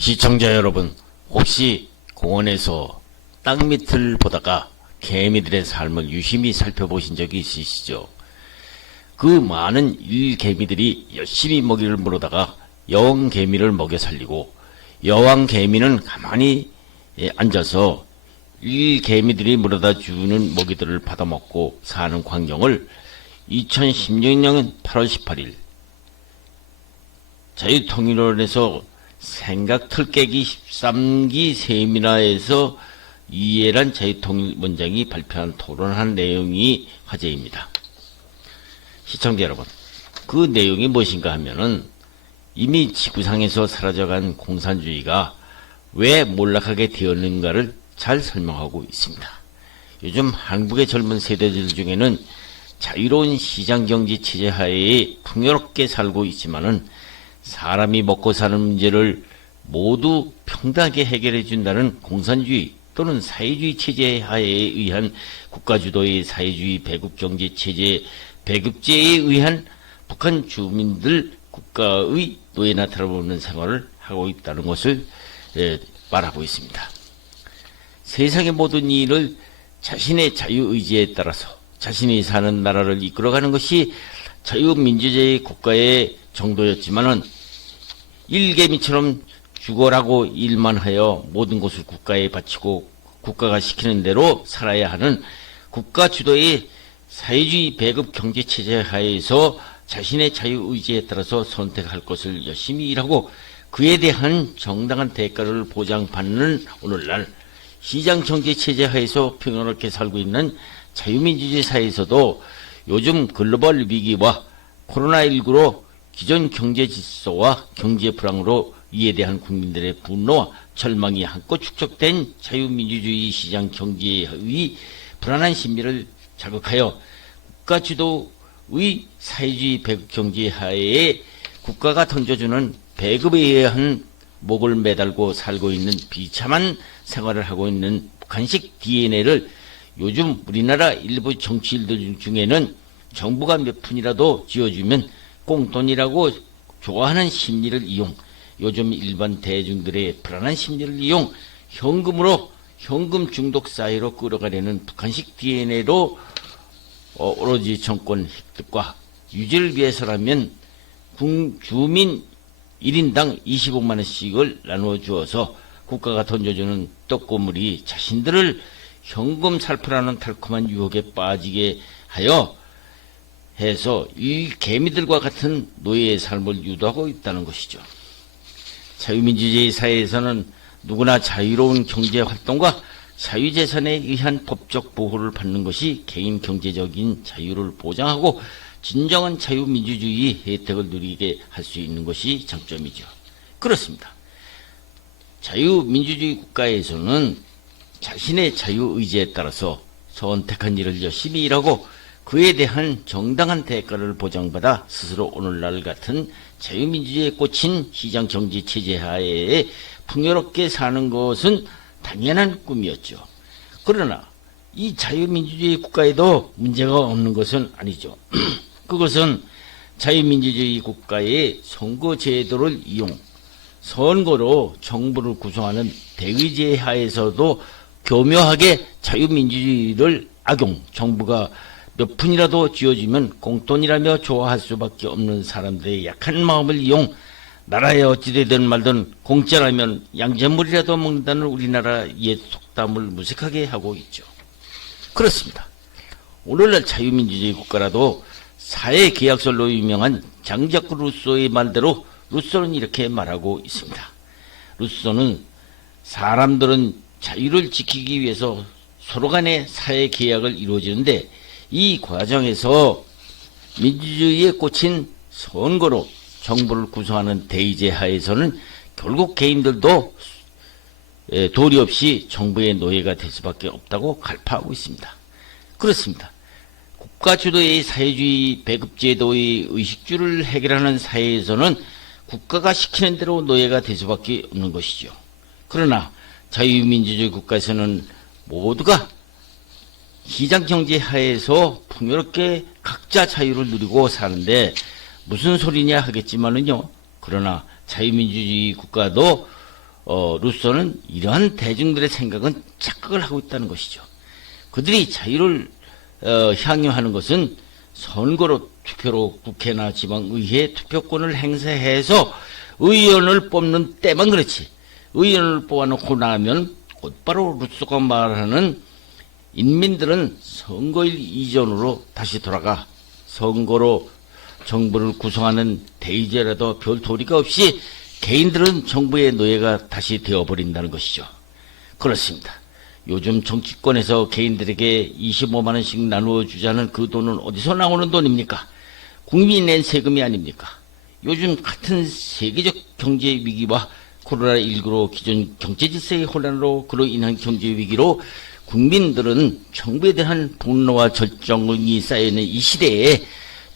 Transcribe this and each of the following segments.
시청자 여러분, 혹시 공원에서 땅 밑을 보다가 개미들의 삶을 유심히 살펴보신 적이 있으시죠? 그 많은 일개미들이 열심히 먹이를 물어다가 여왕 개미를 먹여 살리고, 여왕 개미는 가만히 앉아서 일개미들이 물어다 주는 먹이들을 받아먹고 사는 광경을 2016년 8월 18일 자유통일원에서 생각 틀깨기 13기 세미나에서 이해란 자유통일원장이 발표한 토론한 내용이 화제입니다. 시청자 여러분, 그 내용이 무엇인가 하면은 이미 지구상에서 사라져간 공산주의가 왜 몰락하게 되었는가를 잘 설명하고 있습니다. 요즘 한국의 젊은 세대들 중에는 자유로운 시장경제 체제 하에 풍요롭게 살고 있지만은 사람이 먹고 사는 문제를 모두 평등하게 해결해 준다는 공산주의 또는 사회주의 체제 하에 의한 국가주도의 사회주의 배급경제 체제 배급제에 의한 북한 주민들 국가의 노예나 다름없는 생활을 하고 있다는 것을 말하고 있습니다. 세상의 모든 일을 자신의 자유의지에 따라서 자신이 사는 나라를 이끌어가는 것이 자유민주주의 국가의 정도였지만은 일개미처럼 죽어라고 일만 하여 모든 것을 국가에 바치고 국가가 시키는 대로 살아야 하는 국가 주도의 사회주의 배급 경제 체제 하에서 자신의 자유의지에 따라서 선택할 것을 열심히 일하고 그에 대한 정당한 대가를 보장받는 오늘날 시장 경제 체제 하에서 평화롭게 살고 있는 자유민주주의 사회에서도 요즘 글로벌 위기와 코로나19로 기존 경제 질서와 경제 불황으로 이에 대한 국민들의 분노와 절망이 한껏 축적된 자유민주주의 시장 경제의 불안한 심리를 자극하여 국가 주도의 사회주의 배급 경제 하에 국가가 던져주는 배급에 의한 목을 매달고 살고 있는 비참한 생활을 하고 있는 북한식 DNA를 요즘 우리나라 일부 정치인들 중에는 정부가 몇 푼이라도 쥐어주면 꽁돈이라고 좋아하는 심리를 이용, 요즘 일반 대중들의 불안한 심리를 이용 현금으로 현금 중독 사회로 끌어가려는 북한식 DNA로 오로지 정권 획득과 유지를 위해서라면 주민 1인당 25만 원씩을 나누어 주어서 국가가 던져주는 떡고물이 자신들을 현금 살포라는 달콤한 유혹에 빠지게 하여 해서 이 개미들과 같은 노예의 삶을 유도하고 있다는 것이죠. 자유민주주의 사회에서는 누구나 자유로운 경제활동과 사유재산에 의한 법적 보호를 받는 것이 개인 경제적인 자유를 보장하고 진정한 자유민주주의 혜택을 누리게 할 수 있는 것이 장점이죠. 그렇습니다. 자유민주주의 국가에서는 자신의 자유의지에 따라서 선택한 일을 열심히 일하고 그에 대한 정당한 대가를 보장받아 스스로 오늘날 같은 자유민주주의에 꽂힌 시장경제체제 하에 풍요롭게 사는 것은 당연한 꿈이었죠. 그러나 이 자유민주주의 국가에도 문제가 없는 것은 아니죠. 그것은 자유민주주의 국가의 선거제도를 이용, 선거로 정부를 구성하는 대의제 하에서도 교묘하게 자유민주주의를 악용, 정부가 몇 푼이라도 쥐어주면 공돈이라며 좋아할 수밖에 없는 사람들의 약한 마음을 이용 나라에 어찌되든 말든 공짜라면 양잿물이라도 먹는다는 우리나라 옛 속담을 무색하게 하고 있죠. 그렇습니다. 오늘날 자유민주주의 국가라도 사회계약설로 유명한 장자크 루소의 말대로 루소는 이렇게 말하고 있습니다. 루소는 사람들은 자유를 지키기 위해서 서로 간의 사회계약을 이루어지는데 이 과정에서 민주주의에 꽂힌 선거로 정부를 구성하는 대의제 하에서는 결국 개인들도 도리 없이 정부의 노예가 될 수밖에 없다고 갈파하고 있습니다. 그렇습니다. 국가 주도의 사회주의 배급제도의 의식주를 해결하는 사회에서는 국가가 시키는 대로 노예가 될 수밖에 없는 것이죠. 그러나 자유민주주의 국가에서는 모두가 시장경제 하에서 풍요롭게 각자 자유를 누리고 사는데 무슨 소리냐 하겠지만은요. 그러나 자유민주주의 국가도 루소는 이러한 대중들의 생각은 착각을 하고 있다는 것이죠. 그들이 자유를 향유하는 것은 선거로 투표로 국회나 지방의회 투표권을 행사해서 의원을 뽑는 때만 그렇지, 의원을 뽑아놓고 나면 곧바로 루소가 말하는 인민들은 선거일 이전으로 다시 돌아가 선거로 정부를 구성하는 대의제라도 별 도리가 없이 개인들은 정부의 노예가 다시 되어버린다는 것이죠. 그렇습니다. 요즘 정치권에서 개인들에게 25만 원씩 나누어 주자는 그 돈은 어디서 나오는 돈입니까? 국민이 낸 세금이 아닙니까? 요즘 같은 세계적 경제 위기와 코로나19로 기존 경제 질서의 혼란으로 그로 인한 경제 위기로 국민들은 정부에 대한 분노와 절정이 쌓여있는 이 시대에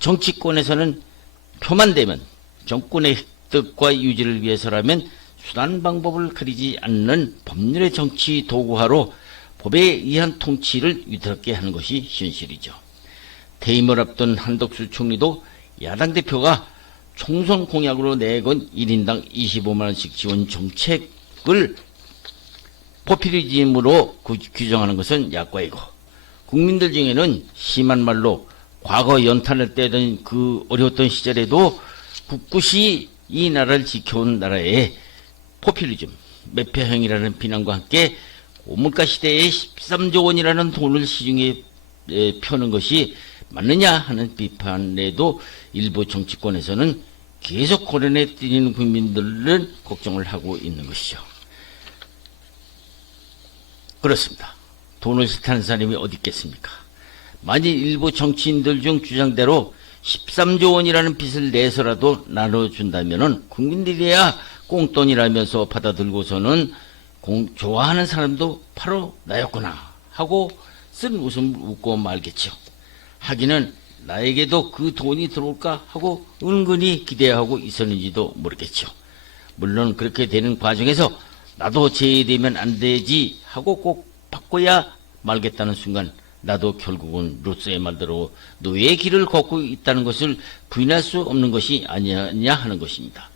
정치권에서는 표만 되면 정권의 획득과 유지를 위해서라면 수단 방법을 가리지 않는 법률의 정치 도구화로 법에 의한 통치를 위태롭게 하는 것이 현실이죠. 퇴임을 앞둔 한덕수 총리도 야당 대표가 총선 공약으로 내건 1인당 25만 원씩 지원 정책을 포퓰리즘으로 규정하는 것은 약과이고, 국민들 중에는 심한 말로 과거 연탄을 떼던 그 어려웠던 시절에도 굳굳이 이 나라를 지켜온 나라에 포퓰리즘, 매표형이라는 비난과 함께 고물가 시대에 13조 원이라는 돈을 시중에 펴는 것이 맞느냐 하는 비판에도 일부 정치권에서는 계속 고련에 뛰는 국민들은 걱정을 하고 있는 것이죠. 그렇습니다. 돈을 싫다는 사람이 어디 있겠습니까? 만일 일부 정치인들 중 주장대로 13조 원이라는 빚을 내서라도 나눠준다면 국민들이야 꽁돈이라면서 받아들고서는 좋아하는 사람도 바로 나였구나 하고 쓴 웃음을 웃고 말겠죠. 하기는 나에게도 그 돈이 들어올까 하고 은근히 기대하고 있었는지도 모르겠죠. 물론 그렇게 되는 과정에서 나도 제외되면 안 되지 하고 꼭 바꿔야 말겠다는 순간 나도 결국은 루소의 말대로 노예의 길을 걷고 있다는 것을 부인할 수 없는 것이 아니냐 하는 것입니다.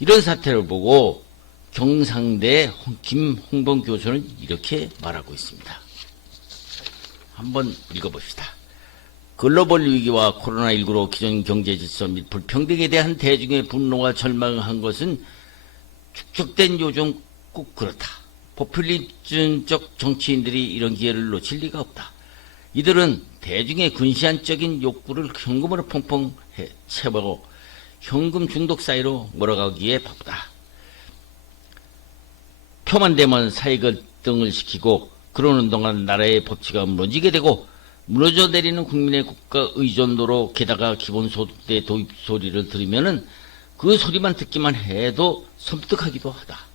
이런 사태를 보고 경상대 김홍범 교수는 이렇게 말하고 있습니다. 한번 읽어봅시다. 글로벌 위기와 코로나19로 기존 경제 질서 및 불평등에 대한 대중의 분노와 절망한 것은 축적된 요즘 꼭 그렇다. 포퓰리즘적 정치인들이 이런 기회를 놓칠 리가 없다. 이들은 대중의 근시안적인 욕구를 현금으로 펑펑 채우고 현금 중독 사이로 몰아가기에 바쁘다. 표만 되면 사회갈등을 시키고 그러는 동안 나라의 법치가 무너지게 되고 무너져 내리는 국민의 국가 의존도로 게다가 기본소득세 도입 소리를 들으면은 그 소리만 듣기만 해도 섬뜩하기도 하다.